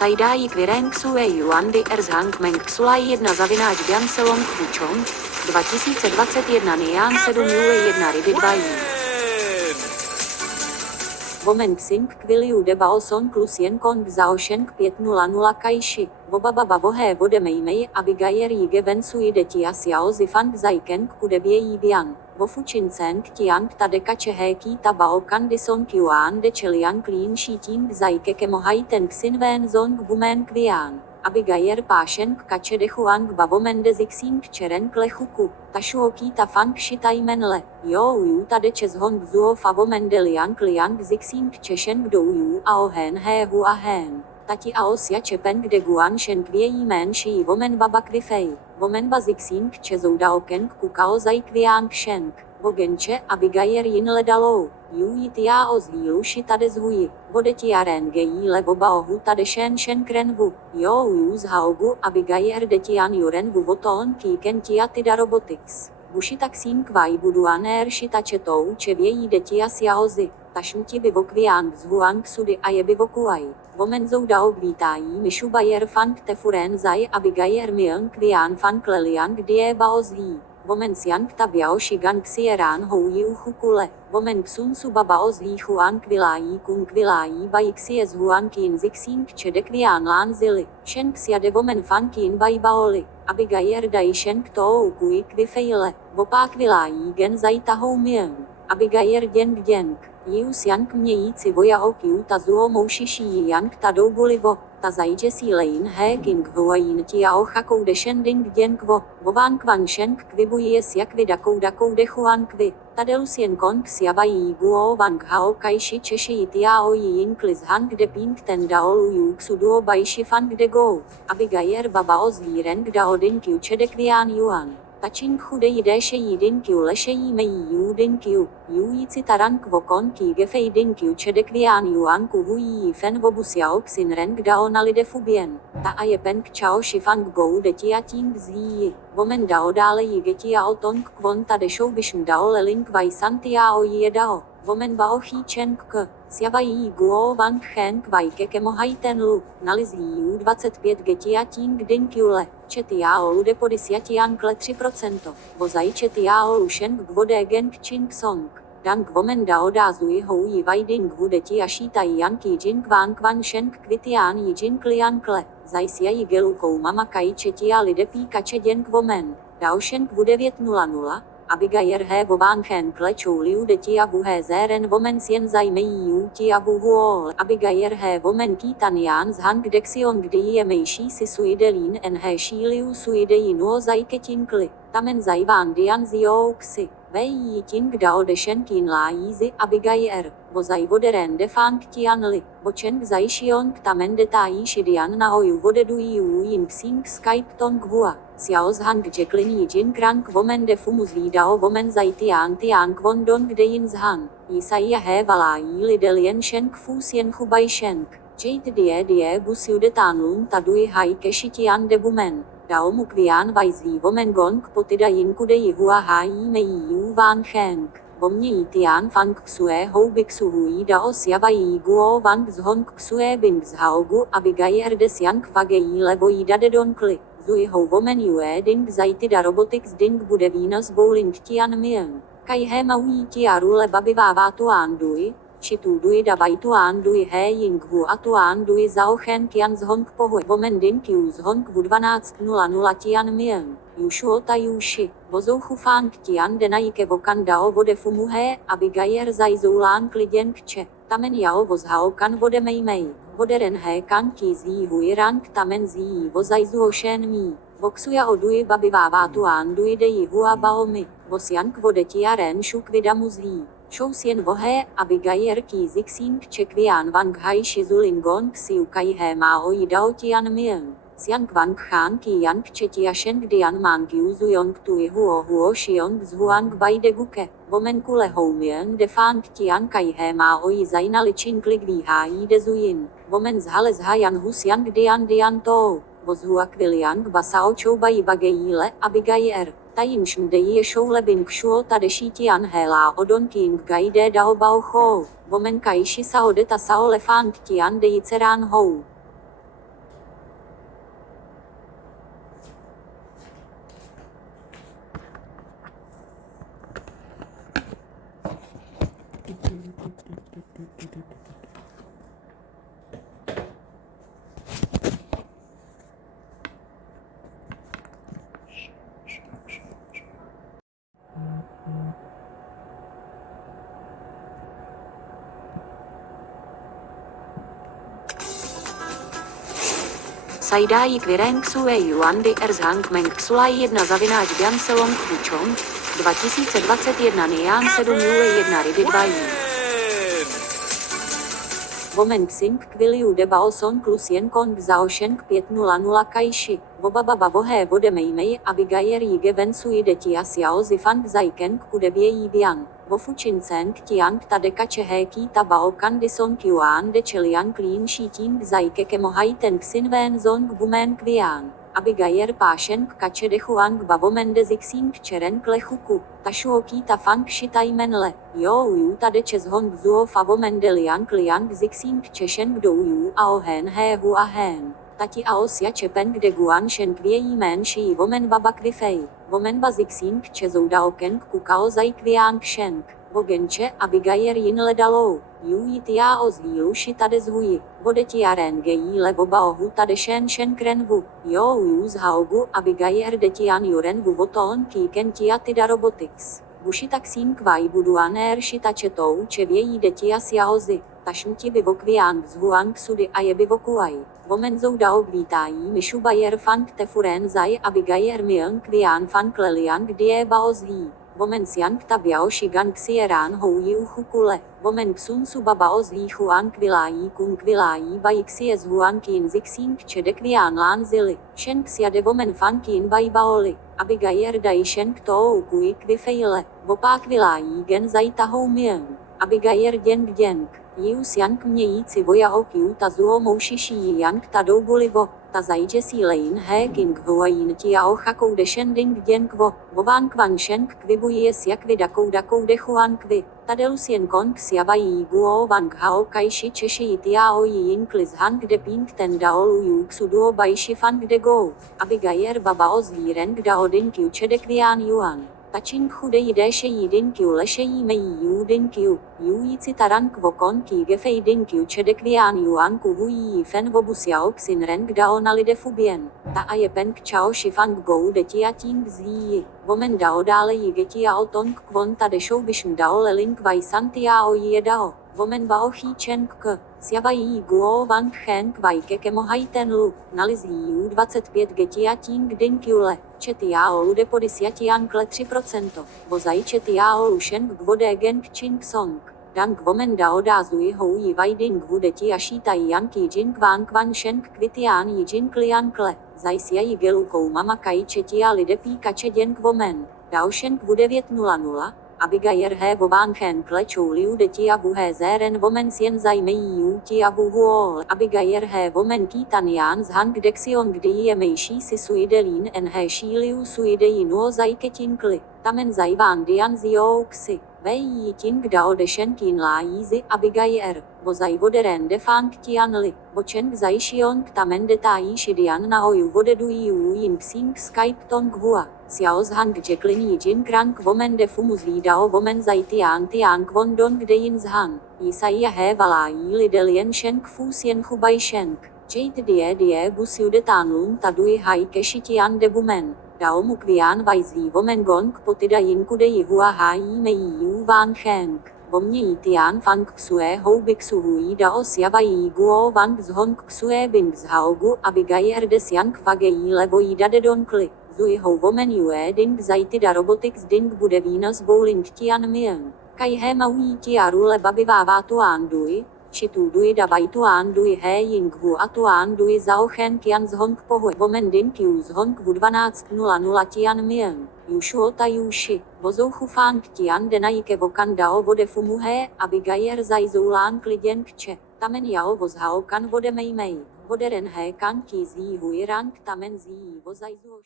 Saidai Quireng Sue Yuan Di Erzhang Meng Sulai 1 Biancelong Kuchong 2021 Nian 7 Yue 1 Ridy 2 Yu Women Xing Quiliu de Baoson plus Yen Kong Zhao Sheng 500 Kaishi Vobaba Bavohe Vode Meimei Abigayer Yige Ben Sui de Tia Xiao Zifang Zaikeng Kudebie Yibian Vofuchin Ceng Tiang Tadeka Chehe Kita Bao Kandison Kyuan de Cheliang Klin Shiting Zaike Kemohai Ten Xin Ven Zong Bumen Kvian Abigayer Pashen Kache de Huang Bavomen de Zixing Cheren Klechuku Tashuoki Tafang Shitai Menle Yo Yu Tade Chezhong Zuo Favomen de Liang Liang Zixing Cheshen Gdou Yu Aohen He Hua Hen Tati Aosia Chepen de Guan Shen Kvieyi Men Shi Vomen Baba Kvifei Vomen Bazixing Chezouda Oken Kukao Zai Kviang Shenk Vogenče Abigayer Yin Ledalo Yu Yitia Ozviu Shitade Zhui Vodetia Rengeyi Levoba Ohu Tade Shen Shen Krenvu Yo Yu Zhaogu Abigayer Detian Yuren Vuvoton Kiken Tia Tida Robotics Bushitaxin Kvai Buduaner Shitachetou Čevějí Detia Siaozi Tašnuti Bivokviang Zhuang Sudy a je Bivokuai Vomen Zoudao Vítají Mishu Bayer Fang Tefuren Zai Abigayer Mion Kvian Fang Leliang Die Baozví Vomen Siang Tabiao Shigang Xieran Houyi Uchukule Vomen Xun Subaba Ozví Huang Kvilají Kung Kvilají Bai Xies Huang Kin Zixing Čedek Vian Lan Zili Shen Xiade Vomen Fang Kin Bai Baoli Abigayer Dai Shen Ktou Kui Kvifeile Vopa Kvilají Gen Zai Tahou Mion Abigayer Deng Deng Jiu Siang Mějíci Voja Okiu Tazuo Moušiší Yang Tadou Bulivo Ta Zajče Silein He King Huayin Tiao Chakou de Shen Ding Deng Vo Vovan Kvang Shen Kvibu Yes Jak Vidakou Dakou de Huan Kvi Tadelus Yen Kong Siavají Guo Wang Hao Kaishi Češi Tiao Ying Klis Hang de Ping Ten Daolu Yuk Suduo Baishi Fang de Go Abigayer Baba Ozvíren Gdao Ding Yu Čedek Vian Yuan Taching Chude Jidéše Jidin Q Leše Jimejí Judin Q Jujíci Tarank Vokon Ki Gefej Din Q Čedek Vian Yuan Kuhují Fen Vobusiao Xin Reng Dao Nalide Fubien Ta a je Peng Chao Shifang Gou Detia Ting Zii Vomen Dao Dále Jigetia Otong Kwon Tadešou Bishn Dao Leling Vai Santiao Jie Dao Vomen Bao Chi Cheng K Siavají Guo Wang Chen Kvai Kekemohai Ten Lu Nalizí Yu 25 Getia Ting Din Qle Četiao Lude Podisiatian Kle 3% Vozai Četiao Lušen Gvode Geng Ching Song Dang Vomen Dao Da Zui Hou Yi Vai Ding Vudeti Ashita Yang Ki Jin Kwan Kwan Shen Kvitian Yi Jin Klian Kle Zai Sia Yi Gelu Kou Mama Kai Četia Lide Píka Čedien Kvomen Dao Shen Kvu 900 Abigayer He Vovan Chen Kle Chou Liu Detia Vu He Zeren Vomen Sien Zai Mei Yu Tia Vu Huol Abigayer He Vomen Kitan Yan Zhang Dexion Kdy je Meishi Si Suidelin En He Shi Liu Suidei Nuo Zai Ketin Kli Tamen Zai Van Dian Zio Xi Wei Yi Ting Dao De Shen Kin La Yizi Abigayer Vozai Voderen De Fang Tian Li Vochen Zai Shion Tamen De Tai Shidian Naoyu Vodedu Yu Yin Xing Skype Tong Hua Xiao Zhang Jacqueline Yijin Krang Vomen De Fumu Zvídao Vomen Zai Tian Tian Kwon Dong De Yin Zhan Yisai He Valai Li De Lien Shenk Fu Sien Hubai Shenk Jade Die Bus Yude Tan Lun Tadui Hai Keshitian De Bumen Dao Mukvian Vai Zví Vomen Gong Potida Yin Kude Yihua Hai Mei Yu Van Henk Vomě Tian Fang Xue Hou Bixu Hui Dao Siavají Guo Wang Zhong Xue Bing Zhaogu Abigayer De Siang Vagejí Levo Jida De Donkli Zui Hou Vomen Yue Ding Zaitida Robotics Ding Bude Venus Bowling Tian Mian Kai He Maui Tia Rule Babi Vava Tuan Dui Chitu Dui Davai Tuan Dui He Ying Hu a Tuan Dui Zhao Chen Tian Zhong Pohu Vomen Ding Q Zhong Vu 1200 Tian Mian Yushuo Ta Yushi Vozouchu Fang Tian Denajike Vokan Dao Vode Fumu He Abigayer Zai Zoulán Klidien Kče Tamen Yao Vozhao Kan Vode Mei Mei Voderen He Kan Ki Zí Hui Rang Tamen Zí Vozai Zuo Shen Mi Voxuya Odui Babi Vava Tuan Dui De Yihua Baomi Vosiang Vodetia Ren Shuk Vidamu Zví Shou Sien Vohe Abigayer Ki Zixing Čekvian Wang Hai Shizulin Gong Xiu Kai He Mao Yidao Tian Mian Siang Wang Khan Ki Yang Chetia Shen Dian Mang Yu Zuyong Tui Huo Huo Shiong Zhuang Bai De Guke Vomen Kule Hou Mian De Fang Tian Kai He Mao Yi Zaina Lichin Klik Vi Hai De Zuyin Vomen Zhale Zhayan Hu Siang Dian Dian To Vozhua Kviliang Basao Chou Bai Bageile Abigayer Tajim Shmdeji je Shou Lebing Shuo Tadeshi Tian Hela Odon King Gai De Dao Bao Ho Vomen Kaishi Sao De Ta Sao Lefang Tian De Yiceran Hou Saidai Quireng Xue Yuan Di Erzhang Meng Xulai 1 Bianselong Kuchong 2021 Nian 7 Yue 1 Ridy 2 Yu Women Xing Quiliu De Baoson plus Yen Kong Zhao Sheng 500 Kaishi Vobaba Vohe Vode Meimei Abigail Yige Wen Sui De Tia Xiao Zifang Zaikeng Kudebie Yibian Vofuchin Ceng Tiang Tadeka Chehe Kita Bao Kandison Kyuan De Chelian Clean Shiting Zaike Kemohai Ten Xin Ven Zong Bumen Kvian Abigail Pashen Kache De Huang Bavomen De Zixing Cheren Klechuku Tashuoki Tafang Shitai Menle Yo Yu Tade Ches Hong Zuo Favomen De Liang Kliang Zixing Cheshen Gdou Yu Aohen He Hua Hen Tati Aosia Chepen Kde Guan Shen Kviejí Men Shi Vomen Baba Kvifei Vomen Bazixing Chezou Daoken Kukao Zai Kviang Shenk Vogenče Abigail Yin Ledalou Yu Yitia Ozvílu Shitade Zhuji Vodetia Rengejí Levoba Ohu Tade Shen Shen Krenvu Yo Yu Zhaogu Abigail Detian Juren Vuvoton Kiken Tia Tida Robotics Bushitaxin Kvai Buduaner Shitachetou Čevějí Detia Siaozi Tašmti Bivokviang Zhuang Sudy a je Bivokuai Vomenzou Dao Vítají Mishu Bayer Fang Tefuren Zai Abigail Myung Kvian Fang Leliang Die Baozví Vomen Siang Tabiao Shigang Xieran Houji Uchukule Vomen Xun Subaba Ozví Huang Kvilají Kung Kvilají Bai Xies Huang Kin Zixing Čedek Vian Lan Zili Shen Xiade Vomen Fang Kin Bai Baoli Abigail Dai Shen Ktou Kui Kvifeile Vopá Kvilají Gen Zai Tahou Myung Abigail Děng Děng Jiu Siang Mějíci Voja Okiu Tazuo Moušiší Yang Tadou Bulivo Ta Zajče Sílein He King Huayin Tiao Chakou De Shen Ding Děng Vo Vován Kvang Shen Kvibu Jes Jak Vidakou Dakou De Huan Kvi Tadelus Yen Kong Xiabají Guo Wang Hao Kaishi Češi Tiao Ying Klis Hang De Ping Ten Daolu Yu Xuduo Baishi Fang De Go Abigail Baba Ozvíren Gdao Din Kiu Čedek Vian Yuan Taching Chude Jidéše Jidin Kiu Leše Jimejí Yu Din Kiu Yu Jici Tarang Vokon Ki Gefei Din Kiu Čedek Vian Yuan Kuhují Fen Vobu Xiao Xin Ren Gdao Nalide Fubien Ta a je Peng Chao Shifang Gou De Tia Ting Zví Vomen Dao Dále Jigetia O Tong Kwon Ta Dešou Bishn Dao Leling Vai Santiao Jie Dao Vomen Bao Chi Cheng K Xiabají Guo Wang Chen Kvai Kekemohai Ten Lu Nalizí Yu 25 Getia Ting Din Kiule Četiao Lude Podisia Tiang Kle 3% Vozai Četiao Lushen Gvode Geng Ching Song Dang Vomen Dao Da Zui Hou Yi Vai Ding Vudetia Shita Yang Ki Jin Kwan Kwan Shen Kvitian Yi Jin Klian Kle Zajsia Yi Gelu Kou Mama Kai Četia Lide Píka Čeděn Vomen Dao Shen Kvu 900 Abigail He Vován Chen Kle Chou Liu Detia Vu He Zeren Vomen Sien Zajmejí Yu Tia Vu Huol Abigail He Vomen Kitan Yan Zhang Dexion Kdy je Mejší Si Suidelín En He Shi Liu Suideji Nuo Zajketin Kli Tamen Zajván Dian Zio Xi Vei Yi Ting Dao De Shen Kin La Yizi Abigail Vozaj Voderen De Fang Tian Li Vochen Zai Shion Tamen De Tají Shidian Nahoju Vodedují Yu Yin Xing Skype Tong Hua Xiao Zhang Jacqueline Yi Jin Krang Vomen De Fumu Zvídao Vomen Zai Tian Tian Kwon Don Kde Yin Zhan Yisai He Valají Lidel Yen Shen Fu Sien Hubai Shenk Jade Die Bus Jude Tan Lun Tadui Hai Keshi Tian De Bumen Dao Mu Kvian Vai Zví Vomen Gong Potida Yin Kude Yi Hua Hai Meiji Yu Van Heng Vomějí Tian Fang Xue Hou Bixu Hui Dao Xiabají Guo Wang Zhong Xue Bing Zhaogu Abigail De Siang Fagejí Levo Jida De Don Kli Zui Hou Vomen Yue Ding Zaitida Robotics Ding Bude Venus Bowling Tian Myung Kai He Maují Tia Rule Babi Vává Tuan Dui Chitu Dui Davai Tuan Dui He Ying Hu a Tuan Dui Zhao Chen Kian Zhong Pohu Vomen Din Kiu Zhong Vu 1200 Tian Myung Yushuo Ta Yushi Vozou Hu Fang Tian Denajike Vokan Dao Vode Fumu He Abigail Zai Zoulán Klidien Kče Tamen Yao Vozhao Kan Vode Meimei Voderen He Kan Ki Zí Hui Rang Tamen Zí Vozai Zuo